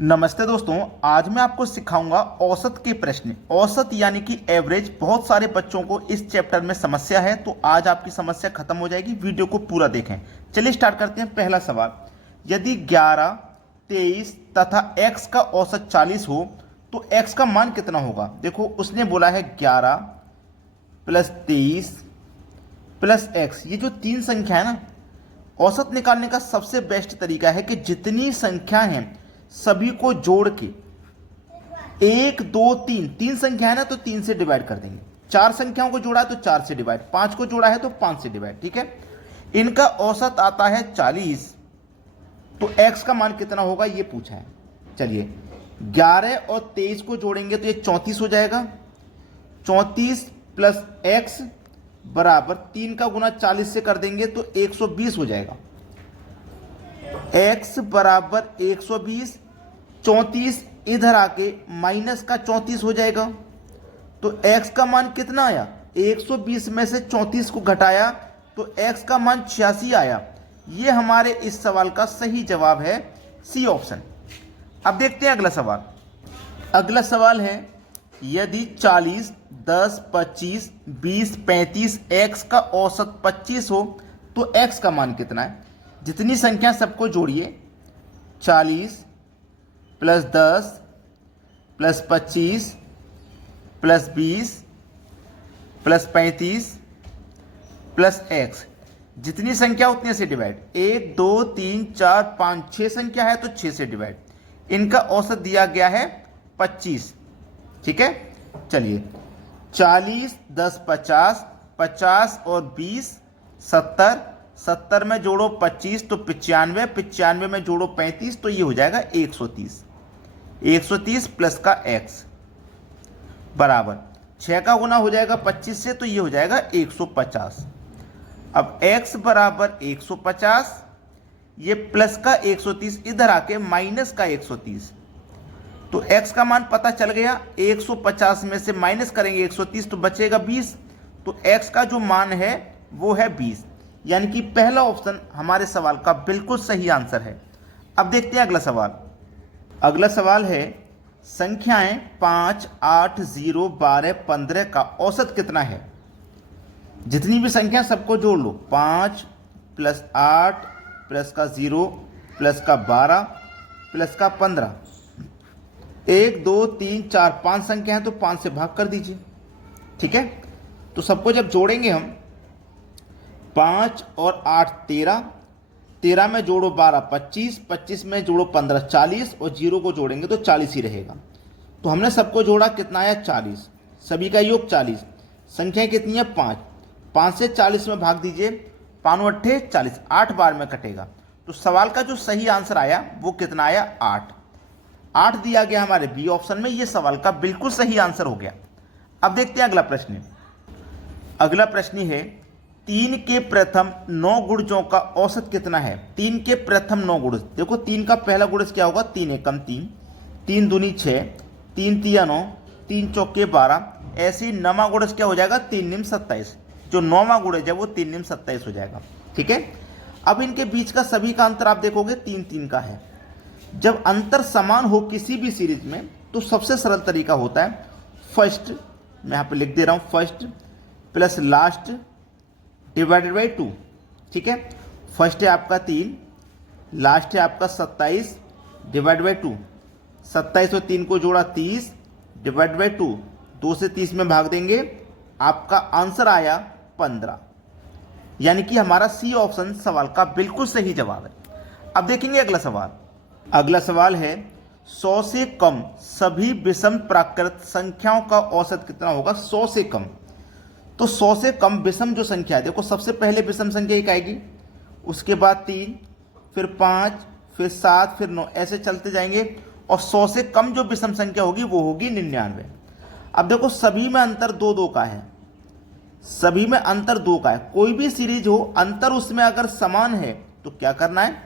नमस्ते दोस्तों, आज मैं आपको सिखाऊंगा औसत के प्रश्न। औसत यानी कि एवरेज। बहुत सारे बच्चों को इस चैप्टर में समस्या है, तो आज आपकी समस्या खत्म हो जाएगी। वीडियो को पूरा देखें। चलिए स्टार्ट करते हैं। पहला सवाल, यदि 11, 23 तथा x का औसत 40 हो तो x का मान कितना होगा। देखो, उसने बोला है 11 प्लस 23 प्लस x। ये जो तीन संख्या है ना, औसत निकालने का सबसे बेस्ट तरीका है कि जितनी संख्या हैं सभी को जोड़ के 1 2 3, तीन संख्या है ना तो 3 से डिवाइड कर देंगे। चार संख्याओं को जोड़ा है तो 4 से डिवाइड, 5 को जोड़ा है तो 5 से डिवाइड। ठीक है, इनका औसत आता है 40, तो x का मान कितना होगा ये पूछा है। चलिए, 11 और 23 को जोड़ेंगे तो ये 34 हो जाएगा। 34 प्लस x बराबर 3 का गुना 40 से कर देंगे तो 120 हो जाएगा। x बराबर 120, 34 इधर आके माइनस का 34 हो जाएगा। तो x का मान कितना आया, 120 में से 34 को घटाया तो x का मान 86 आया। ये हमारे इस सवाल का सही जवाब है, सी ऑप्शन। अब देखते हैं अगला सवाल। अगला सवाल है, यदि 40, 10, 25, 20, 35 x का औसत 25 हो तो x का मान कितना है। जितनी संख्या सबको जोड़िए, 40 plus 10 plus 25 plus 20 plus 35 plus x। जितनी संख्या उतने से डिवाइड, 1 2 3 4 5 6 संख्या है तो 6 से डिवाइड। इनका औसत दिया गया है 25। ठीक है, चलिए, 40 10 50, 50 और 20 70, 70 में जोड़ो 25 तो 95, 95 में जोड़ो 35 तो ये हो जाएगा 130। 130 प्लस का x बराबर 6 का गुना हो जाएगा 25 से तो ये हो जाएगा 150। अब x बराबर 150, ये प्लस का 130 इधर आके माइनस का 130, तो x का मान पता चल गया। 150 में से माइनस करेंगे 130 तो बचेगा 20, तो x का जो मान है वो है 20। यानी कि पहला ऑप्शन हमारे सवाल का बिल्कुल सही आंसर है। अब देखते हैं अगला सवाल। अगला सवाल है, संख्याएं 5, 8, 0, 12, 15 का औसत कितना है। जितनी भी संख्या सबको जोड़ लो, 5 प्लस 8 प्लस का 0 प्लस का 12 प्लस का 15। 1 2 3 4 5 संख्या है तो 5 से भाग कर दीजिए। ठीक है, तो सबको जब जोड़ेंगे हम, 5 और 8 13, 13 में जोड़ो 12 25, 25 में जोड़ो 15 40 और 0 को जोड़ेंगे तो 40 ही रहेगा। तो हमने सबको जोड़ा, कितना आया 40, सभी का योग 40। संख्या कितनी है 5, 5 से 40 में भाग दीजिए, 5 अट्ठे 40, 8 बार में कटेगा। तो सवाल का जो सही आंसर आया वो कितना आया 8। 8 दिया गया हमारे बी ऑप्शन में। ये सवाल का बिल्कुल सही आंसर हो गया। अब देखते हैं अगला प्रश्न। अगला प्रश्न है, 3 के प्रथम 9 गुणजों का औसत कितना है। 3 के प्रथम 9 गुणज, देखो 3 का पहला गुणज क्या होगा, 3 एकम 3, 3 दूनी 6, 3 तिया 9, 3 चौके 12। ऐसे ही 9वां गुणज क्या हो जाएगा, 3 निम 27। जो 9वां गुणज है वो 3 निम 27 हो जाएगा। ठीक है, अब इनके बीच का सभी का अंतर आप देखोगे 3 3 का है। जब अंतर समान हो किसी भी सीरीज में तो सबसे सरल तरीका होता है फर्स्ट, मैं यहाँ पे लिख दे रहा हूँ, first plus last divided by 2। ठीक है, फर्स्ट है आपका 3, लास्ट है आपका 27 डिवाइड बाई 2। 27 और 3 को जोड़ा 30 डिवाइड बाई 2, 2 से 30 में भाग देंगे, आपका आंसर आया 15। यानी कि हमारा सी ऑप्शन सवाल का बिल्कुल सही जवाब है। अब देखेंगे अगला सवाल। अगला सवाल है, 100 से कम सभी विषम प्राकृत संख्याओं का औसत कितना होगा। 100 से कम, तो 100 से कम विषम जो संख्या है, देखो सबसे पहले विषम संख्या एक आएगी, उसके बाद 3, फिर 5, फिर 7, फिर 9, ऐसे चलते जाएंगे। और 100 से कम जो विषम संख्या होगी वो होगी 99। अब देखो सभी में अंतर 2 2 का है, सभी में अंतर 2 का है। कोई भी सीरीज हो, अंतर उसमें अगर समान है तो क्या करना है,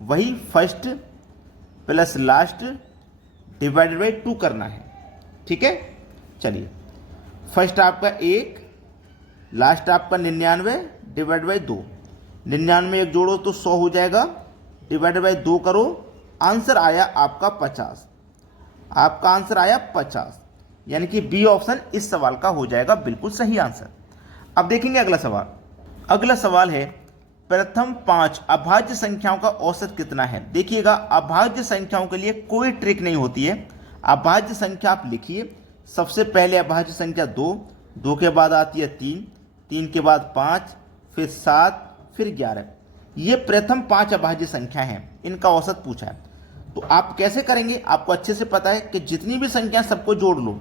वही first plus last divided by 2 करना है। ठीक है, चलिए, फर्स्ट आपका 1, लास्ट आपका 99 डिवाइड बाई 2। 99 एक जोड़ो तो 100 हो जाएगा, डिवाइड बाई 2 करो आंसर आया आपका 50। आपका आंसर आया 50, यानी कि बी ऑप्शन इस सवाल का हो जाएगा बिल्कुल सही आंसर। अब देखेंगे अगला सवाल। अगला सवाल है प्रथम 5 अभाज्य संख्याओं का औसत कितना है। देखिएगा, अभाज्य संख्याओं के लिए कोई ट्रिक नहीं होती है। अभाज्य संख्या आप लिखिए, सबसे पहले अभाज्य संख्या 2, 2 के बाद आती है 3, 3 के बाद 5, फिर 7, फिर 11। ये प्रथम 5 अभाज्य संख्या हैं, इनका औसत पूछा है। तो आप कैसे करेंगे, आपको अच्छे से पता है कि जितनी भी संख्या सबको जोड़ लो,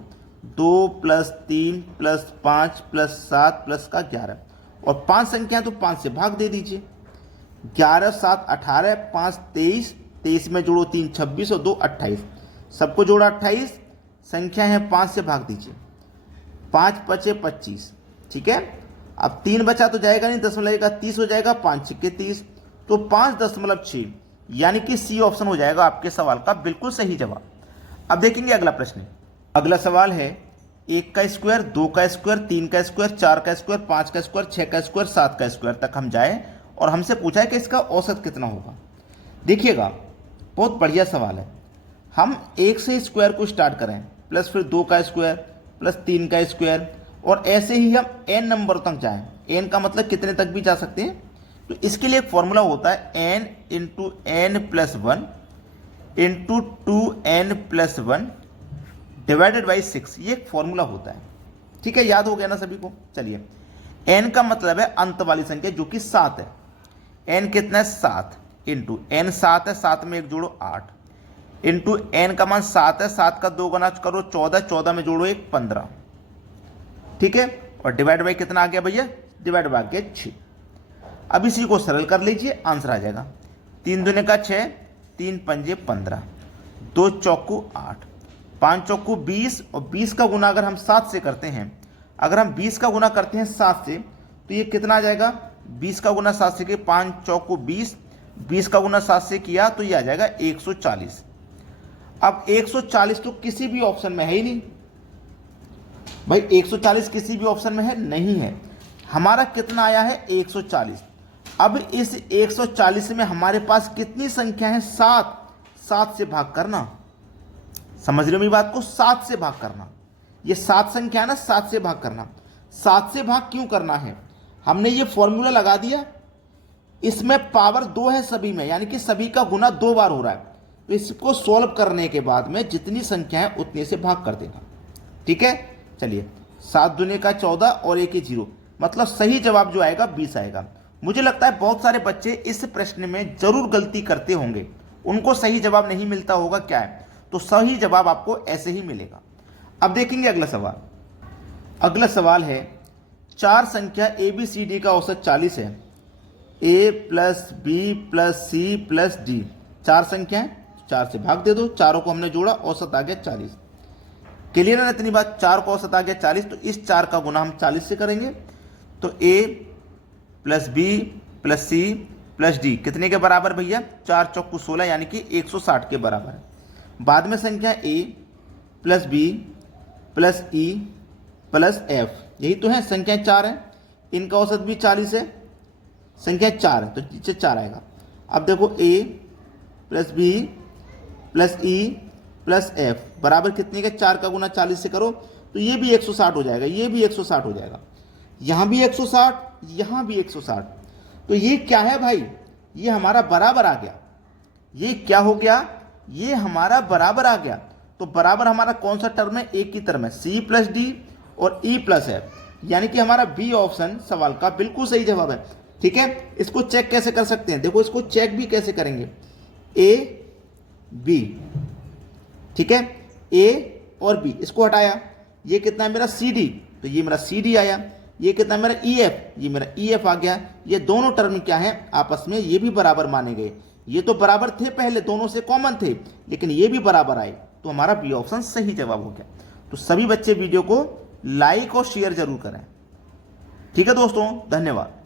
2 + 3 + 5 + 7 + का 11, और 5 संख्या तो 5 से भाग दे दीजिए। 11 × 7 = 18, 5 = 23, 23 में जोड़ो 3 = 26 और 2 = 28, सबको जोड़ा 28, संख्या है 5 से भाग दीजिए, 5 × 5 = 25। ठीक है, अब 3 बचा तो जाएगा नहीं, 10 में लगेगा 30 हो जाएगा, 5 × 6 = 30, तो 5.6, यानी कि सी ऑप्शन हो जाएगा आपके सवाल का बिल्कुल सही जवाब। अब देखेंगे अगला प्रश्न। अगला सवाल है 1 का स्क्वायर, 2 का स्क्वायर, 3 का स्क्वायर, 4 का स्क्वायर, 5 का स्क्वायर, 6 का स्क्वायर, 7 का स्क्वायर तक हम जाए और हमसे पूछा है कि इसका औसत कितना होगा। देखिएगा, बहुत बढ़िया सवाल है। हम 1 से स्क्वायर को स्टार्ट करें, प्लस फिर 2 का स्क्वायर, प्लस 3 का स्क्वायर, और ऐसे ही हम n नंबर तक जाएं। n का मतलब कितने तक भी जा सकते हैं। तो इसके लिए एक फॉर्मूला होता है n × n + 1 × 2n + 1 / 6। ये एक फॉर्मूला होता है। ठीक है, याद हो गया ना सभी को। चलिए, n का मतलब है अंत वाली संख्या जो कि 7 है। n कितना है, 7, इंटू n 7 है, 7 में 1 जोड़ो 8, इंटू n का मान 7 है, 7 का 2 गुना करो 14, 14 में जोड़ो 1 15। ठीक है, और डिवाइड बाई कितना आ गया भैया, डिवाइड बाई आ गया 6। अब इसी को सरल कर लीजिए, आंसर आ जाएगा 3 दूने का 6, 3 पंजे 15, 2 चौकू 8, 5 चौकू 20, और 20 का गुना अगर हम 7 से करते हैं, अगर हम 20 का गुना करते हैं 7 से, तो ये कितना आ जाएगा, 20 का गुना 7 से किया 5 चौकू 20, 20 का गुना 7 से किया तो ये आ जाएगा 140। अब 140 तो किसी भी ऑप्शन में है ही नहीं भाई, 140 किसी भी ऑप्शन में है नहीं है। हमारा कितना आया है, 140। अब इस 140 में हमारे पास कितनी संख्या है, 7, 7 से भाग करना। समझ रहे हो मेरी बात को, 7 से भाग करना। ये 7 संख्या है ना, 7 से भाग करना। 7 से भाग क्यों करना है, हमने ये फॉर्मूला लगा दिया, इसमें पावर 2 है सभी में, यानी कि सभी का गुना 2 बार हो रहा है। तो इसको सॉल्व करने के बाद में जितनी संख्या है उतने से भाग कर देना। ठीक है, चलिए, 7 दूने का 14 और 1 0, मतलब सही जवाब जो आएगा 20 आएगा। मुझे लगता है बहुत सारे बच्चे इस प्रश्न में जरूर गलती करते होंगे, उनको सही जवाब नहीं मिलता होगा, क्या है, तो सही जवाब आपको ऐसे ही मिलेगा। अब देखेंगे अगला सवाल। अगला सवाल है 4 संख्या ABCD का औसत 40 है। A + B + C + D 4 संख्या है, 4 से भाग दे दो, चारों को हमने जोड़ा, औसत आ गया 40। क्लियर है ना इतनी बात, 4 का औसत आ गया 40, तो इस 4 का गुना हम 40 से करेंगे, तो A + B + C + D कितने के बराबर भैया, 4 चौकू 16, यानी कि 160 के बराबर है। बाद में संख्या A + B + E + F, यही तो है, संख्या 4 है, इनका औसत भी 40 है, संख्या 4 है तो नीचे 4 आएगा। अब देखो A + B + E + F बराबर कितने के, 4 का गुना 40 से करो तो ये भी 160 हो जाएगा, ये भी 160 हो जाएगा, यहाँ भी 160, यहाँ भी 160। तो ये क्या है भाई, ये हमारा बराबर आ गया। ये क्या हो गया, ये हमारा बराबर आ गया। तो बराबर हमारा कौन सा टर्म है, एक ही टर्म है, C + D और E + F, यानी कि हमारा बी ऑप्शन सवाल का बिल्कुल सही जवाब है। ठीक है, इसको चेक कैसे कर सकते हैं, देखो इसको चेक भी कैसे करेंगे, A B, ठीक है, A और B, इसको हटाया, ये कितना है मेरा CD, तो ये मेरा CD आया, ये कितना मेरा EF, ये मेरा EF आ गया। ये दोनों टर्म क्या है आपस में, ये भी बराबर माने गए, ये तो बराबर थे पहले, दोनों से कॉमन थे, लेकिन ये भी बराबर आए, तो हमारा बी ऑप्शन सही जवाब हो गया। तो सभी बच्चे वीडियो को लाइक और शेयर जरूर करें। ठीक है दोस्तों, धन्यवाद।